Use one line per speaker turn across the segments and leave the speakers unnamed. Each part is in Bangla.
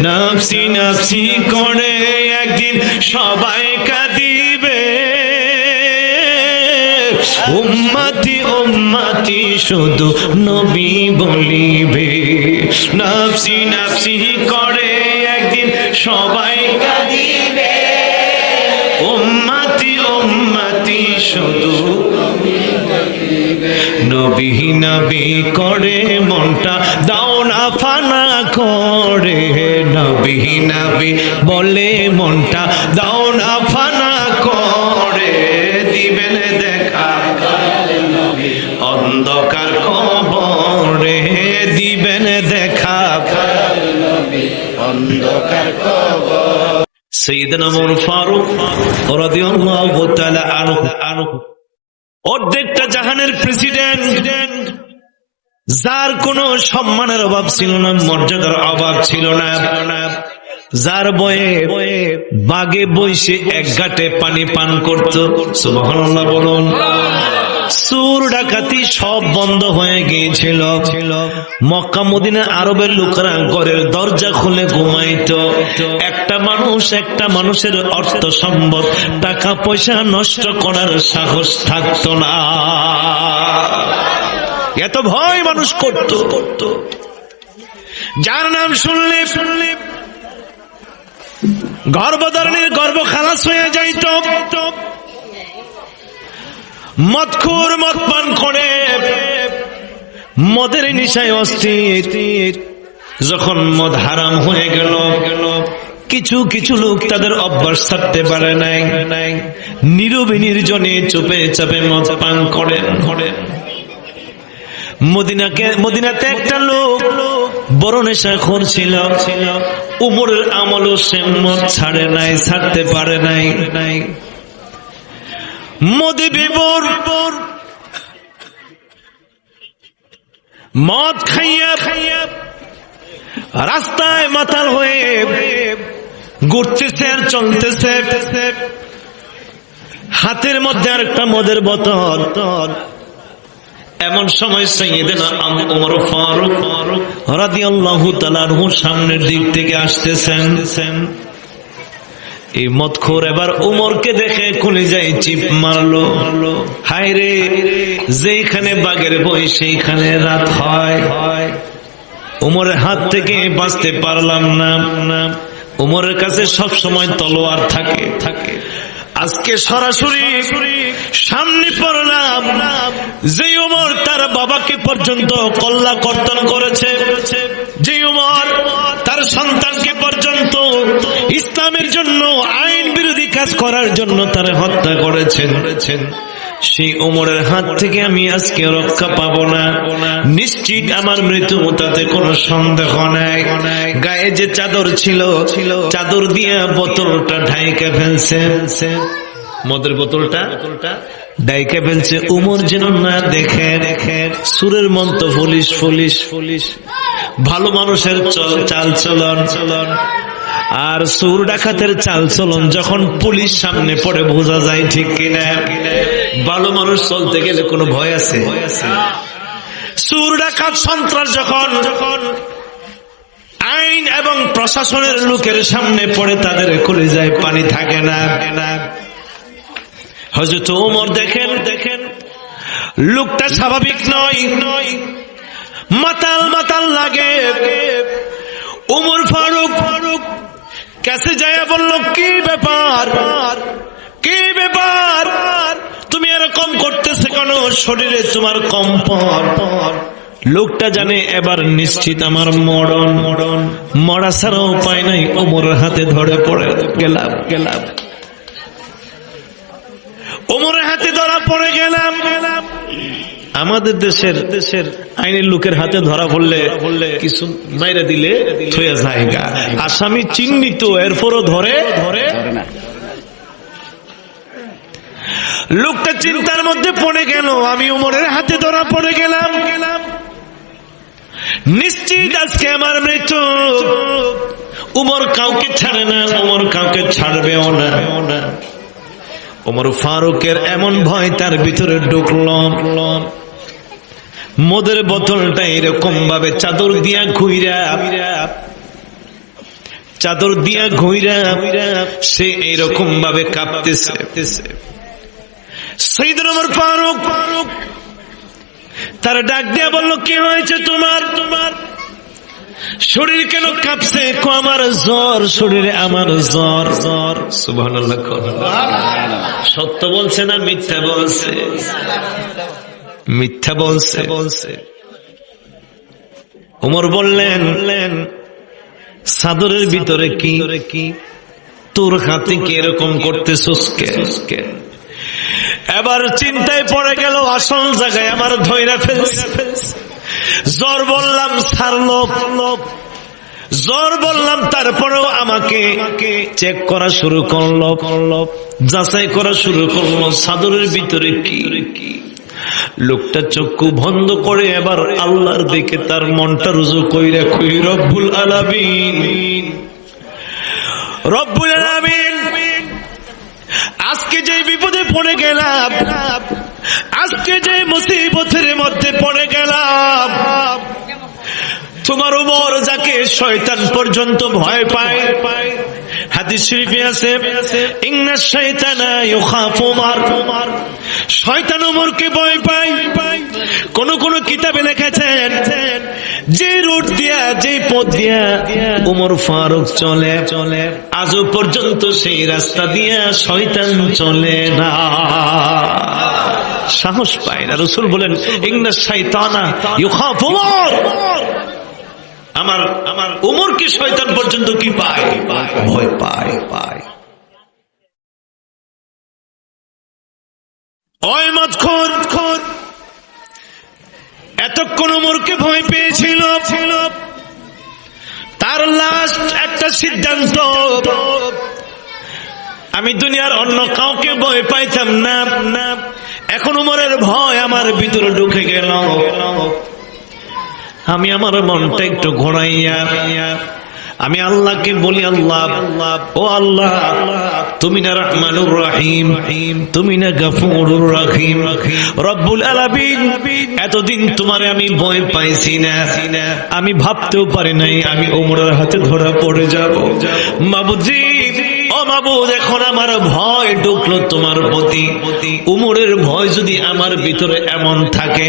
নাফসি নাফসি করে একদিন সবাই কাঁদিবে। উম্মতি উম্মতি শুধু নবী বলিবে। নাফসি নাফসি করে একদিন সবাই কাঁদিবে। উম্মতি উম্মতি শুধু নবী নবী করে মনটা দাও না ফানা করে। নবী নবী বলে মনটা দাও না ফানা করে, দিবেন দেখা। অন্ধকার কবরে দিবেন দেখা। অন্ধকার আনহু। অর্ধেকটা জাহানের প্রেসিডেন্ট যার কোনো সম্মানের অভাব ছিল না, মর্যাদার অভাব ছিল না। যার বয়ে বাগে বইসে এক ঘাটে পানি পান করত। বলুন। সুর ডাকাতি সব বন্ধ হয়ে গিয়েছিল। আরবের লোকেরা ঘরের দরজা খুলে ঘুমাইতো। একটা মানুষ একটা মানুষের অর্থ সম্পদ, টাকা পয়সা নষ্ট করার সাহস থাকতো না। এত ভয় মানুষ করত। করত যার নাম শুনলে শুনলে গর্ভধারণের গর্ব খালাস হয়ে যাইত। মদখুর মদ পান করে মদের নিশায় অস্থির। যখন মদ হারাম হয়ে গেল, কিছু কিছু লোক তাদের অভ্যাস থাকতে পারে নাই। নীরবে নির্জনে চুপে চাপে মদ পান করেন করেন। মদিনাকে মদিনাতে একটা লোক বড় ছিল। ছাড়ে নাই, ছাড়তে পারে নাই। মদ খাইয়া খাইয়া রাস্তায় মাতাল হয়ে ঘুরতেছে আর চলতেছে। হাতের মধ্যে আর একটা মদের বোতল। এমন সময় সৈয়দেনা সামনের দিক থেকে আসতেছেন। এই মদখোর এবার উমরকে দেখে খুলে যায় চিপ মারলো। হায় রে যেখানে বাগের বই, সেইখানে রাত হয়। উমরের হাত থেকে বাঁচতে পারলাম না। উমরের কাছে সব সময় তলোয়ার থাকে থাকে। আজকে সরাসরি সামনে পড়লাম যে উমর তার বাবাকে পর্যন্ত কল্লা কর্তন করেছে যে উমর তার সন্তানকে পর্যন্ত ইসলামের জন্য আইন বিরোধী কাজ করার জন্য তার হত্যা করেছেন। সেই ওমরের হাত থেকে আমি আজকে রক্ষা পাবো না। নিশ্চিত আমার মৃত্যু তাতে কোনো সন্দেহ নাই। গায়ে যে চাদর ছিল ছিল, চাদর দিয়ে বোতলটা ঢাইকে ফেলছে। মদের বোতলটা। ডাইকে ফেলছে উমর যেন না দেখে দেখে সুরের মন্ত পুলিশ পুলিশ পুলিশ ভালো মানুষের চল চাল চলন। চলন। আর সুর ডাকাতের চাল চলন যখন পুলিশ সামনে পড়ে বোঝা যায় ঠিক কিনা। ভালো মানুষ চলতে গেলে কোনো ভয় আছে। সুর ডাকাত সন্ত্রাস যখন যখন আইন এবং প্রশাসনের লোকের সামনে পড়ে তাদের করে যায় পানি থাকে না। হজরত ওমর দেখেন দেখেন লোকটা স্বাভাবিক নয়। নয় মাতাল মাতাল লাগে। উমর ফারুক ফারুক কাছে যায় বলল, কি ব্যাপার? কি ব্যাপার? তুমি এরকম করতেছে কেন? শরীরে তোমার কম্পন। লোকটা জানে, এবার নিশ্চিত আমার মরণ। মরণ মরা ছাড়া উপায় নাই, ওমরের হাতে ধরে পড়ে গেলাম গেলাম। ওমরের হাতে ধরা পড়ে গেলাম। আমাদের দেশের দেশের আইনের লোকের হাতে ধরা পড়লে কিছু মাইরা দিলে থয়ে জায়গা আসামি চিহ্নিত, এরপরও ধরে। ধরে লোকটা চিন্তার মধ্যে পড়ে গেল, আমি ওমরের হাতে ধরা পড়ে গেলাম গেলাম। নিশ্চিত আজকে আমার মৃত্যু। উমর কাউকে ছাড়ে না, উমর কাউকে ছাড়বেও না। ওমর ফারুকের এমন ভয় তার ভিতরে ঢুকল। মদের বোতলটা এরকম ভাবে চাদর দিয়া ঘুইরা, চাদর দিয়া ঘুইরা সে এরকম ভাবে কাঁপতেছে। আমার ফারুক ফারুক তার ডাক দিয়া বলল, কি হয়েছে তোমার তোমার? শরীর কেন কাঁপছে? কো আমার জ্বর, শরীরে আমার জ্বর। জ্বর সত্য বলছে না মিথ্যা বলছে? মিথ্যা বলছে। বলছে উমর বললেন বললেন সাদরের ভিতরে কি? কি তোর হাতে কি এরকম করতে সুস্কে এবার চিন্তায় পড়ে গেল, আসল জায়গায় আমার ধৈরা ফেলছে। জ্বর বললাম লোক জ্বর বললাম, তারপরেও আমাকে চেক করা শুরু করল। করল যাচাই করা শুরু করল, সাদরের ভিতরে কি? লোকটা চক্ষু বন্ধ করে এবার আল্লাহর দিকে তার মনটা রুজু কইরা কই, রব্বুল আলামিন রব্বুল আলামিন, আজকে যে বিপদে পড়ে গেলাম আজকে যে মুসিবতের মধ্যে পড়ে গেলাম, তোমার উমর যাকে শয়তান পর্যন্ত ভয় পায়। হাদিস শয়তানা ভয় পায়। কোন কোন কিতাবে দিয়া পথ দিয়া ফারুক চলে চলে, আজও পর্যন্ত সেই রাস্তা দিয়া শয়তান চলে না। সাহস পায় না। রসুল বলেন ইংনা শৈতানা উমর। আমার আমার শয়তান পর্যন্ত কি পায়? ভয় পায় পায়। এতক্ষণ উমরকে ভয় পেয়েছিল। তার লাস্ট একটা সিদ্ধান্ত। আমি দুনিয়ার অন্য কাউকে ভয় পাইতাম না। এখন উমরের ভয় আমার ভিতরে ঢুকে গেল। আমি আমার মনটা একটু ঘোরাইয়া, আমি আল্লাহকে বলি, আল্লাহ, ও আল্লাহ, তুমি না রহমানুর রাহিম, তুমি না রব্বুল আলামিন, এতদিন তোমারে আমি ভয় পাইছি না। আমি ভাবতেও পারি নাই আমি ওমরের হাতে ধরা পড়ে যাব। মাবুজি মাবুদ এখন আমার ভয় ঢুকলো তোমার প্রতি। উমরের ভয় যদি আমার ভিতরে এমন থাকে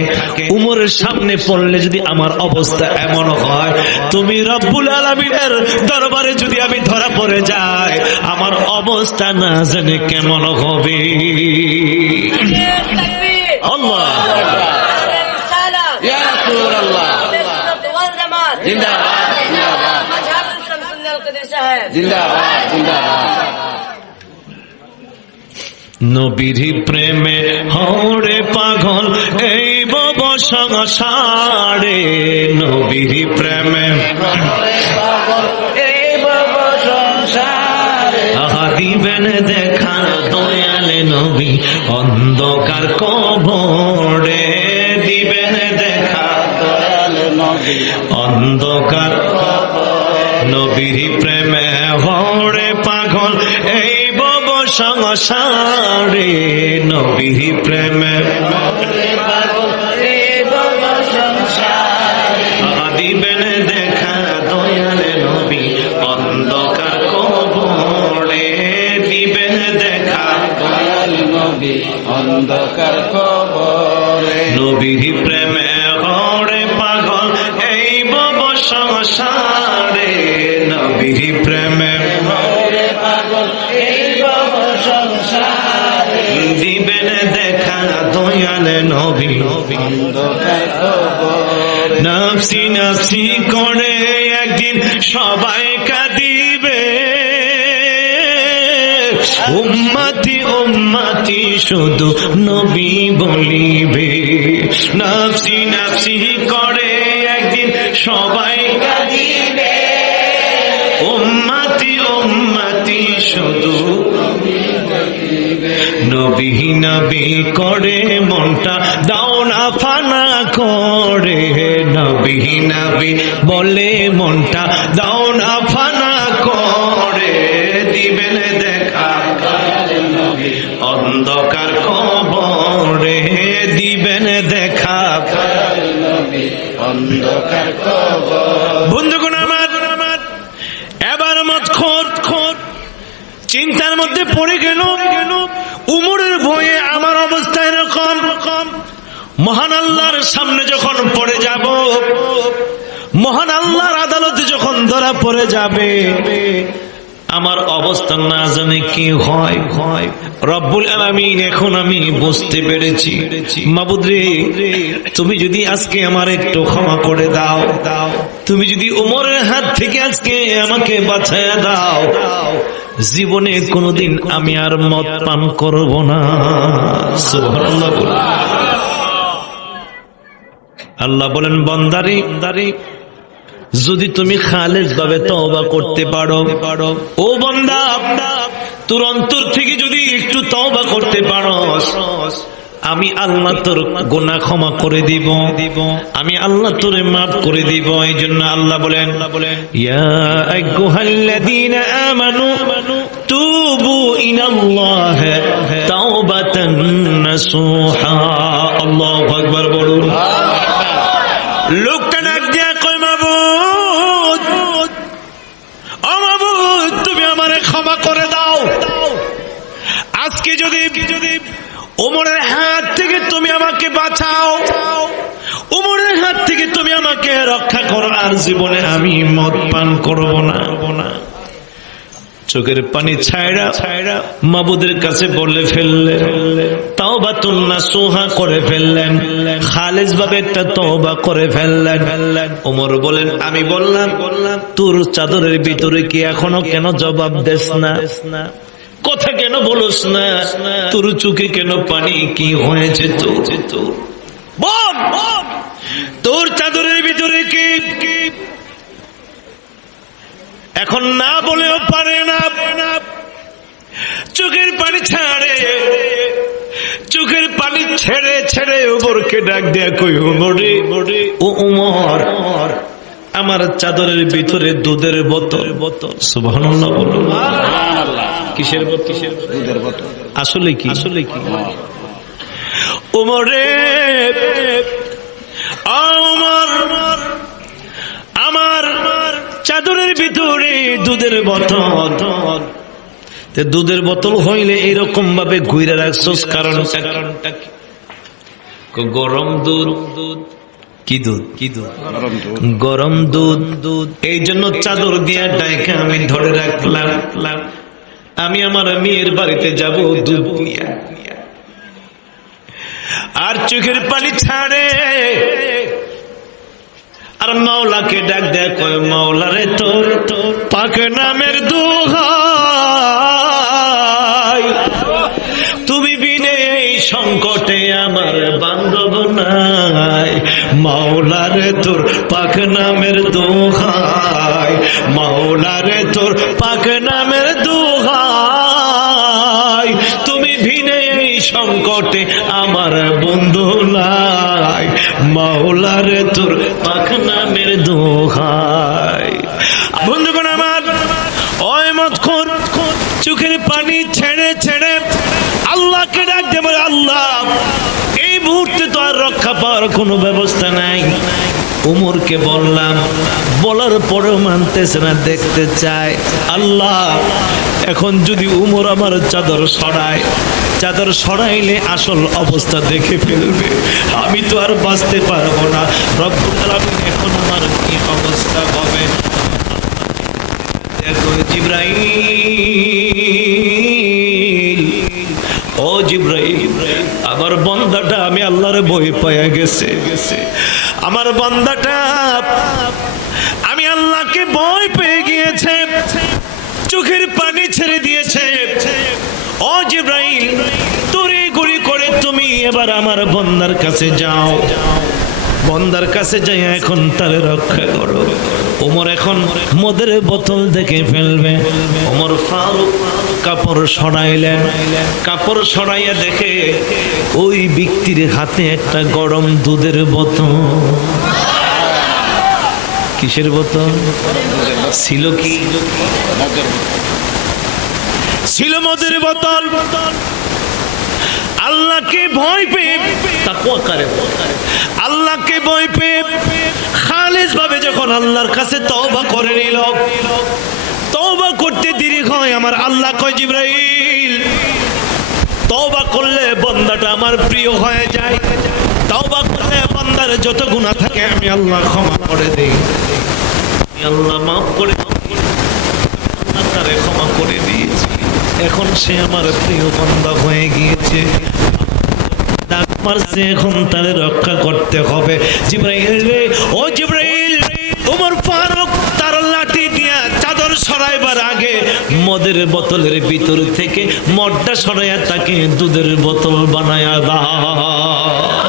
উমরের সামনে পড়লে যদি আমার অবস্থা এমন হয় তুমি রব্বুল দরবারে যদি আমি ধরা পড়ে যাই আমার অবস্থা না জানে কেমন হবে?
জিন্দা
নবীর প্রেমে হরে পাগল এই বব সংসারে। নবীরি প্রেমে দিবেন দেখা দয়ালে নবী অন্ধকার সংসারে নবী প্রেমে। নাফসি নাফসি করে একদিন সবাই কাঁদিবে। উম্মতি উম্মতি শুধু নবী বলিবে। নাফসি নাফসি করে একদিন সবাই কাঁদিবে। উম্মতি উম্মতি শুধু নবী নবী করে মনটা দাও না ফানা করে। নবী নবী বলে মনটা দাও না ফানা করে, দিবেন দেখা। অন্ধকার কবরে দিবেন দেখা।
অন্ধকার
বন্ধুগণ আমার, এবার মত খোর খোর চিন্তার মধ্যে পড়ে গেল গেল উমরের ভয়ে আমার অবস্থা এরকম রকম মহান আল্লাহর সামনে যখন পড়ে যাব, মহান আল্লাহর আদালতে যখন ধরা পড়ে যাবে, আমার অবস্থা না জানে কি হয়। হয় রব্বুল আলামিন, এখন আমি বুঝতে পেরেছি। মাবুদ্রে তুমি যদি আজকে আমার একটু ক্ষমা করে দাও দাও তুমি যদি উমরের হাত থেকে আজকে আমাকে বাঁচায় দাও, জীবনে কোনোদিন আমি আর মদ পান করব না। আল্লাহ বলেন, বন্দারি দারি যদি তুমি খালেজ ভাবে তওবা করতে পারো পারো ও বন্দা, তোর অন্তর থেকে যদি একটু তওবা করতে পারো আমি আল্লাহ তোর গুনাহ ক্ষমা করে দিব দিব আমি আল্লাহ তোরে মাফ করে দিব। এই জন্য আল্লাহ বলেন বলেন আমানু তুবু ইলাল্লাহ তাওবাতান নাসুহা আল্লাহু আকবার বলুন লোকটা ডাক দিয়া কই মাবুদ ও মাবুদ তুমি আমারে ক্ষমা করে দাও আজকে যদি যদি ওমরের হাত থেকে তুমি আমাকে বাঁচাও উমরের হাত থেকে তুমি আমাকে রক্ষা করো আর জীবনে আমি মদ পান করব না। চোখের পানি ছায়রা ছায়রা মাবুদের কাছে বলে ফেললে তাও বা তুলনা সোহা করে ফেললেন, খালেজ ভাবে একটা তওবা করে ফেললেন। ওমর বলেন, আমি বললাম বললাম তোর চাদরের ভিতরে কি এখনও কেন জবাব দেস না? কথা কেন বলস না? তোর চোখে কেন পানি কি হয়েছে তোর? বল বল! তোর চাদরের ভিতরে কি? এখন না বলেও পারে না। চোখের পানি ছাড়ে। চোখের পানি ছেড়ে ছেড়ে ওমরকে ডাক দেয়া কই ওমরে ও উমর আমার চাদরের ভিতরে দুধের বোতল। বোতল সুবহানাল্লাহ কিসের বোতল? কিসের
দুধের বোতল।
আসলে কি? আসলে কি? উমরে আমার চাদরের ভিতরে দুধের বোতল। দুধের বোতল হইলে এরকম ভাবে ঘুরে রাখছোস কারণ গরম দুধ দুধ কি দুধ? কি দুধ?
গরম দুধ।
দুধ। এই জন্য চাদর দিয়া ডাইকে আমি ধরে রাখলাম। রাখলাম। আমি আমার মেয়ের বাড়িতে যাব দুধ নিয়া আর চোখের পানি ছাড়ে। আর মাওলাকে ডাক দেয়, কয় মাওলারে তোর তোর পাক নামের দোহাই। তুমি বিনে এই সংকটে আমার বান্ধব নাই। মাওলারে তোর পাক নামের দোহাই। মাওলারে তোর নামের দোহাই। তুমি ভিনে এই সংকটে আমার বন্ধু নাই, মাওলারে তোর পাক নামের দোহাই। বন্ধুগণ আমার, ওই মত খোর চোখের পানি ছেড়ে ছেড়ে আল্লাহকে ডাক দেব আল্লাহ। এই মুহূর্তে তো আর রক্ষা পাওয়ার কোনো ব্যবস্থা নাই। উমরকে বললাম, বলার পরেও মানতেছে না, দেখতে চায়। আল্লাহ এখন যদি উমর আমার চাদর সরায়, চাদর সরাইলে আসল অবস্থা দেখে ফেলবে। আমি তো আর বাঁচতে পারব না। রব্বুল এখন আমার কি অবস্থা হবে? দেখো জিব্রাইল। ও জিব্রাইল, আমার বন্দাটা আমি আল্লাহর বই পাইয়া গেছে। গেছে আমার বন্দাটা, আমি আল্লাহকে ভয় পেয়ে গিয়েছে। চোখের পানি ছেড়ে দিয়েছে ও জিব্রাইল তোরে গুড়ি করে তুমি এবার আমার বন্দার কাছে যাও। বন্দার কাছে যাই এখন তারে রক্ষা করো। ওমর এখন মদের বোতল দেখে ফেলবে। ওমর ফারুক কাপড় সরাইলেন। কাপড় সরাইয়া দেখে ওই ব্যক্তির হাতে একটা গরম দুধের বোতল। কিসের বোতল? ছিল কি? ছিল মদের বোতল। আল্লাহকে ভয় পেয়ে তাকওয়া করে। আল্লাহকে ভয় পেয়ে খালিস ভাবে যখন আল্লাহর কাছে তওবা করে নিল, তওবা করতে দেরি হয়, আমার আল্লাহ কয়, জিব্রাইল, তওবা করলে বন্দাটা আমার প্রিয় হয়ে যায়। তওবা করলে বন্দার যত গুনাহ থাকে, আমি আল্লাহ ক্ষমা করে দেই। আল্লাহ মাফ করে। আল্লাহ তারে ক্ষমা করে দিয়েছি। এখন সে আমার প্রিয় বন্ধা হয়ে গিয়েছে। ডাক মারছে এখন তারে রক্ষা করতে হবে। জিব্রাইল রে, ও জিব্রাইল ওমর ফারুক তার লাঠি দিয়া চাদর সরাইবার আগে মদের বোতলের ভিতর থেকে মদটা সরাইয়া তাকে দুধের বোতল বানায়া দাও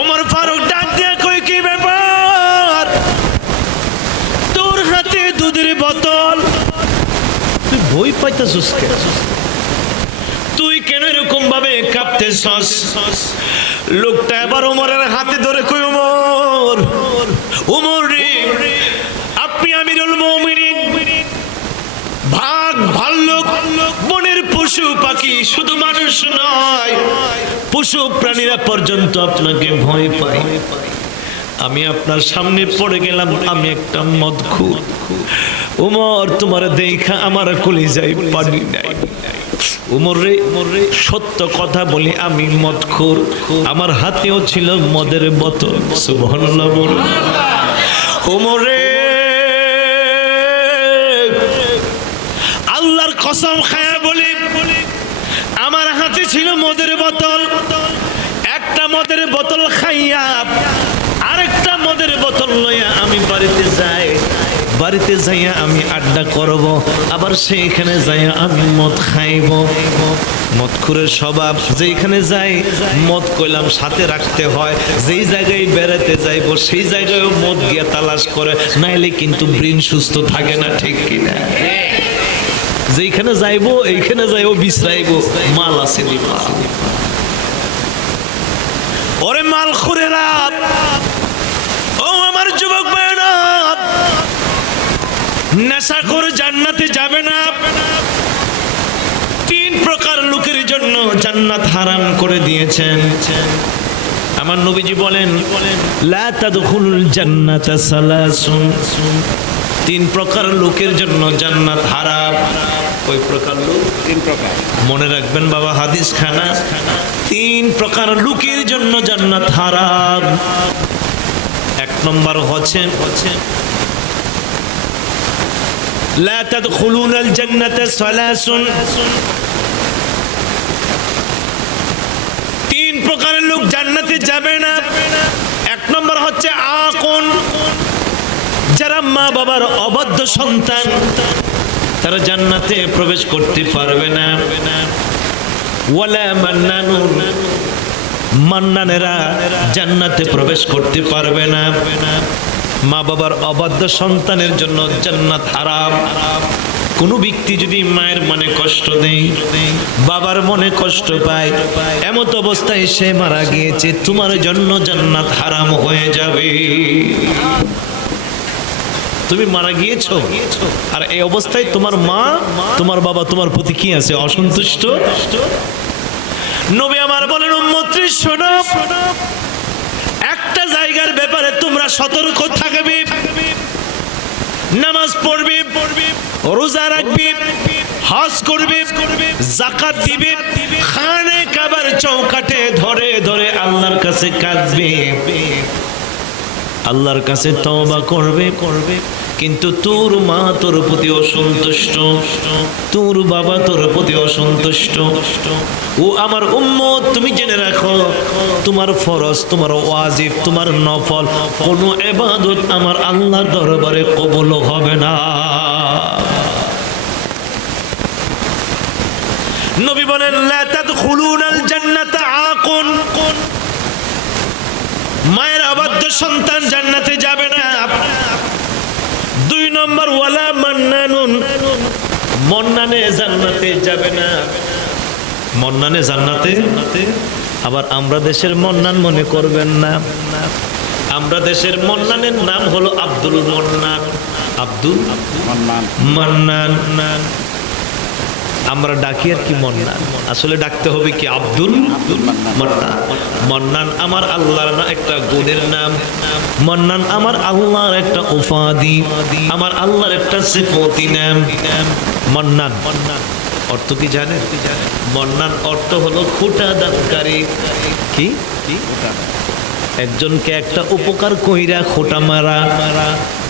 ওমর ফারুক ডাক দিয়া কই কি ব্যাপার তোর হাতে দুধের বোতল কেন তুই কেন এরকম ভাবে কাঁপতেছস? লোকটা এবার উমরের হাতে ধরে কই উমর উমর রে, আপনি আমিরুল মুমিনিন। ভাগ ভাল্লুক, বনের পশু পাখি শুধু মানুষ নয়, পশু প্রাণীরা পর্যন্ত আপনাকে ভয় পায়। আমি আপনার সামনে পড়ে গেলাম, আমি একটা মদখুর উমর, তোমার দেখা আমার কলিজাই পানি নাই। উমর উমর সত্য কথা বলি আমি মদ খোর আমার হাতেও ছিল মদের বোতল, সুবহানাল্লাহ উমর আল্লাহর কসম খায়া বলি, আমার হাতে ছিল মদের বোতল। একটা মদের বোতল খাইয়া, আরেকটা মদের বোতল লইয়া আমি বাড়িতে যাই। বাড়িতে যাইয়া আমি আড্ডা করব, আবার সেইখানে যাইয়া আমি মদ খাইব। মদখুরের স্বভাব যেখানে যাই, মদ কইলাম সাথে রাখতে হয়। যেই জায়গায় বেড়াতে যাইব, সেই জায়গায়ও মদ গিয়া তালাশ করে। নাইলে কিন্তু ব্রেন সুস্থ থাকে না, ঠিক কিনা? যেখানে যাইবো, এইখানে যাইবো বিশ্রাইবো। মাল আছে ওরে মাল খুরেরা! ও আমার যুবক ভাইরা নেশা করে জান্নাতে যাবে না। তিন প্রকার লোকের জন্য জান্নাত হারাম করে দিয়েছেন। আমার নবীজি বলেন লা তাদখুলুল জান্নাতা সালাসুন। তিন প্রকার লোকের জন্য জান্নাত হারাম। ওই প্রকার লোক?
তিন প্রকার।
মনে রাখবেন বাবা হাদিস খানা তিন প্রকার লোকের জন্য জান্নাত হারাম। এক নম্বর হচ্ছে হচ্ছে لا تدخلون الجنة ثلاث তিন প্রকারের লোক জান্নাতে যাবে না এক নম্বর হচ্ছে আকন যারা মা বাবার অবাধ্য সন্তান তারা জান্নাতে প্রবেশ করতে পারবে না ওয়ালা মান্নানুন মান্নানেরা জান্নাতে প্রবেশ করতে পারবে না মা বাবার অবাধ্য সন্তানের জন্য জান্নাত হারাম। কোনো ব্যক্তি যদি মায়ের মনে কষ্ট দেয়, বাবার মনে কষ্ট পায়, এমত অবস্থায় সে মারা গিয়েছে, তোমার জন্য জান্নাত হারাম হয়ে যাবে। তুমি মারা গিয়েছো, আর এই অবস্থায় তোমার মা, তোমার বাবা, তোমার প্রতি কি আছে, অসন্তুষ্ট? নবী আমার বলেন উম্মত্রী শোনো, একটা জায়গার ব্যাপারে সতর্ক থাকবে। নামাজ পড়বে, রোজা রাখবে, হজ করবে জাকাত দিবে, খানে কাবার চৌকাটে ধরে ধরে আল্লাহর কাছে কাঁদবে। আল্লাহর কাছে তওবা করবে করবে। কিন্তু তোর মা তোর প্রতি অসন্তুষ্ট। তোর বাবা তোর প্রতি অসন্তুষ্ট। ও আমার উম্মত, তুমি জেনে রাখো, তোমার ফরজ, তোমার ওয়াজিব, তোমার নফল, কোনো এবাদত আমার আল্লাহর দরবারে কবুল হবে না। নবী বলেন, লা তাদখুলুনাল জান্নাতা আকুন। মায়ের অবাধ্য সন্তান জান্নাতে যাবে না। নম্বর ওয়ালা মান্নানুন। মন্নানে জান্নাতে যাবে না। মন্নানে জান্নাতে? আবার আমরা দেশের মন্নান মনে করবেন না। আমরা দেশের মন্নানের নাম হলো আব্দুল মন্নান। আব্দুল
মান্নান।
মান্নান। আমরা ডাকি আর কি মন্নান। আসলে ডাকতে হবে কি আব্দুল মন্নান। মন্নান আমার আল্লাহর না একটা গুণের নাম। মন্নান আমার আল্লাহর একটা উপাধি। আমার আল্লাহর একটা সিফতি নাম। মন্নান। মন্নান অর্থ কি জানে মন্নান অর্থ হলো খুঁটা দানকারী। কি কি? একজনকে একটা উপকার কইরা খোটা মারা।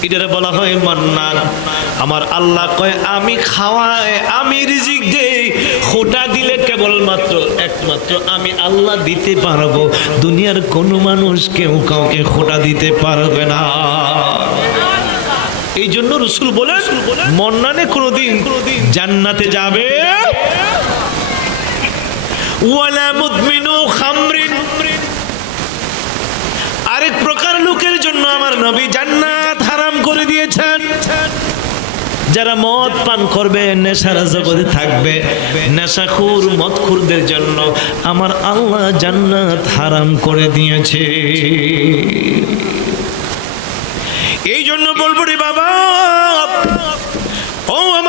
এটারে বলা হয় মান্নান। আমার আল্লাহ কয়, আমি খাওয়াই আমি রিজিক দেই। খোটা দিলে কেবলমাত্র, একমাত্র আমি আল্লাহ দিতে পারব। দুনিয়ার কোনো মানুষ কেউ কাউকে খোটা দিতে পারবে না। এই জন্য রসুল বলেন, মন্নানে কোনোদিন জান্নাতে যাবে? ওয়ালা মুদমিনু খামরিন আরেক প্রকার লোকের জন্য আমার নবী জান্নাত হারাম করে দিয়েছেন। যারা মদ পান করবে নেশার জগতে থাকবে, নেশাখুর, মদখুরদের জন্য আমার আল্লাহ জান্নাত হারাম করে দিয়েছে। এই জন্য বলব রে বাবা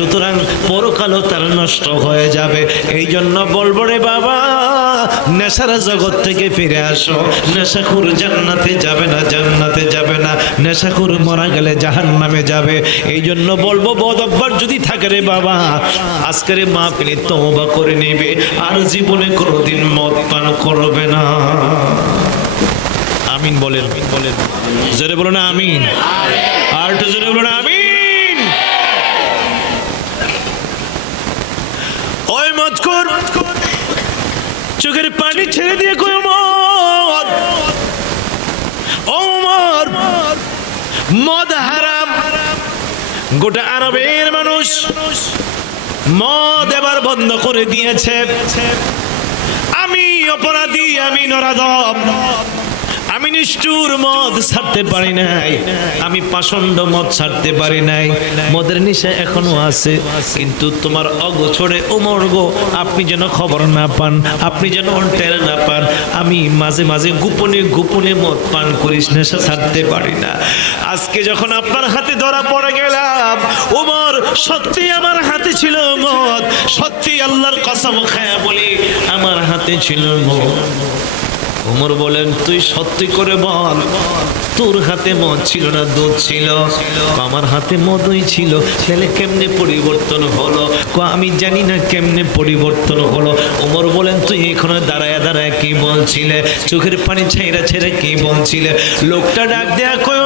সুতরাং পরকালও তার নষ্ট হয়ে যাবে। এই জন্য বলব রে বাবা, নেশার জগৎ থেকে ফিরে আসো। নেশাখুর জান্নাতে যাবে না, জান্নাতে যাবে না। নেশাখুর মারা গেলে জাহান নামে যাবে। এই জন্য বলব বদব্বার যদি থাকে রে বাবা, আজকের মা পিনি তওবা করে নেবে। আর জীবনে কোনোদিন মদ পান করবে না। আমিন বলেন বলেন। জোরে বলো না আমিন। আর একটু জোরে বলো না আমিন ওই মজকুর চোখের পানি ছেড়ে দিয়ে কই মদ ওমর, মদ হারাম। গোটা আরবের মানুষ মদ এবার বন্ধ করে দিয়েছে। আমি অপরাধী, আমি নরাদম আমি নিষ্ঠুর মদ ছাড়তে পারি নাই। আমি পাষণ্ড মদ ছাড়তে পারি নাই। মদের নিশা এখনও আছে। কিন্তু তোমার অগোছরে ওমর গো আপনি যেন খবর না পান, আপনি যেন টের না পান, আমি মাঝে মাঝে গোপনে গোপনে মদ পান করিস, নেশা ছাড়তে পারি না। আজকে যখন আপনার হাতে ধরা পড়ে গেলাম, ওমর, সত্যি আমার হাতে ছিল মদ, সত্যি আল্লাহর কসম খায়া বলি, আমার হাতে ছিল মদ। ওমর বলেন, তুই সত্যি করে বল, তোর হাতে মদ ছিল না, দুধ ছিল? আমার হাতে মদই ছিল। ছেলে কেমনে পরিবর্তন হলো? আমি জানি না কেমনে পরিবর্তন হলো। ওমর বলেন, তুই এখানে দাঁড়ায় দাঁড়ায় কি বলছিলে? চোখের পানি ছেড়ে ছেড়ে কি বলছিলে? লোকটা ডাক দেয়া কয়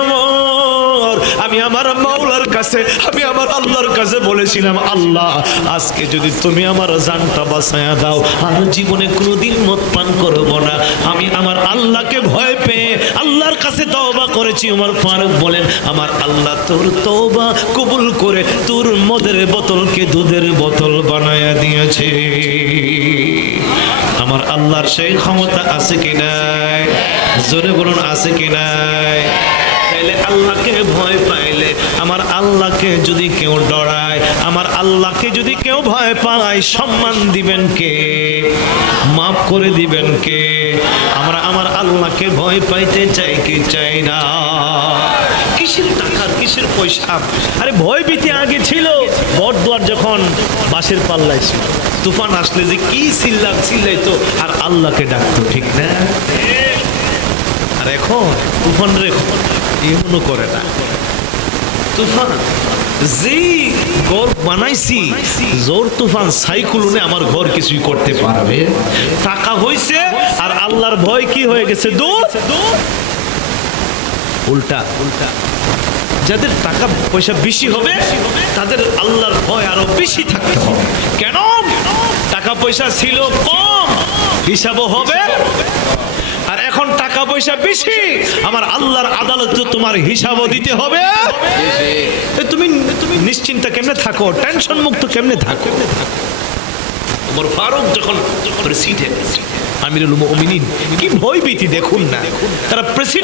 আমি আমার মাওলার কাছে, আমি আমার আল্লাহর কাছে বলেছিলাম, আল্লাহ, আজকে যদি তুমি আমার জানটা বাঁচায়া দাও, আর জীবনে কোনোদিন মদ পান করব করেছি উমর ফারুক বলেন, আমার আল্লাহ তোর তওবা কবুল করে তোর মদের বোতলকে দুধের বোতল বানায়া দিয়েছে। আমার আল্লাহর সেই ক্ষমতা আছে কি নাই? জোরে বলুন, আছে কি নাই? আল্লাহকে ভয় পাইলে, আমার আল্লাহকে যদি কেউ ডরায়, আমার আল্লাহকে যদি কেউ ভয় পায়, সম্মান দিবেন কে? মাফ করে দিবেন কে? আমরা আমার আল্লাহকে ভয় পাইতে চাই কি চাই না? কিসের টাকার কিসের পয়সা? আরে ভয় ভীতি আগে ছিল। বরদুয়ার যখন বাসের পাল্লায় ছিল, তুফান আসলে যে কি চিল্লা চিল্লাইতো আর আল্লাহকে ডাকতো, ঠিক না? আর এখন তুফান রে এমনও করে না। তুফান ঘর বানাইছি, জোর তুফান সাইকুলনে আমার ঘর কিছুই করতে পারবে। টাকা আর আল্লাহর ভয় কি হয়ে গেছে দূর? উল্টা উল্টা। যাদের টাকা পয়সা বেশি হবে, তাদের আল্লাহর ভয় আরও বেশি থাকতে হবে। কেন? টাকা পয়সা ছিল কম, হিসাবও হবে পয়সা বেশি। আমার আল্লাহর আদালতে তোমার হিসাবও দিতে হবে। তুমি তুমি নিশ্চিন্তা কেমনে থাকো? টেনশন মুক্ত কেমনে থাকো? তোমার ফারুক যখন প্রেসিডেন্ট আমিরুল মুমিনিন কি ভয় ভীতি দেখুন না। তারা প্রেসিডেন্ট